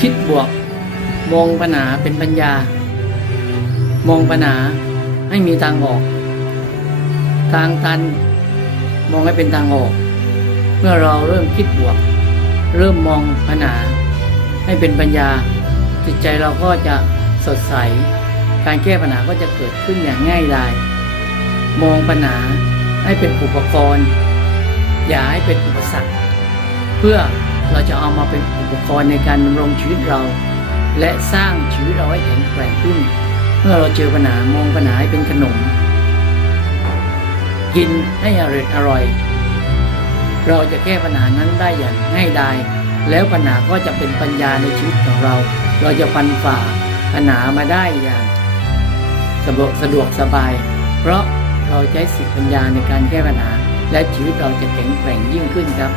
คิดบวก มองปัญหาเป็นปัญญา มองปัญหาให้มีทางออก ทางตัน มองให้เป็นทางออก เมื่อเราเริ่มคิดบวก เริ่มมองปัญหาให้เป็นปัญญา จิตใจเราก็จะสดใส การแก้ปัญหาก็จะเกิดขึ้นอย่างง่ายดายมองปัญหาให้เป็นอุปกรณ์ อย่าให้เป็นอุปสรรค เพื่อ เราจะเอามาเป็นอุปกรณ์ในการดำรงชีวิตเรา และสร้างชีวิตเราให้แข็งแกร่งขึ้น เมื่อเราเจอปัญหามองปัญหาให้เป็นขนม กินให้อร่อยอร่อย เราจะแก้ปัญหานั้นได้อย่างง่ายดายแล้วปัญหาก็จะเป็นปัญญาในชีวิตของเรา เราจะฟันฝ่าปัญหามาได้อย่างสะดวกสะดวกสบาย เพราะเราใช้สิทธิปัญญาในการแก้ปัญหา และชีวิตเราจะแข็งแกร่งยิ่งขึ้นครับ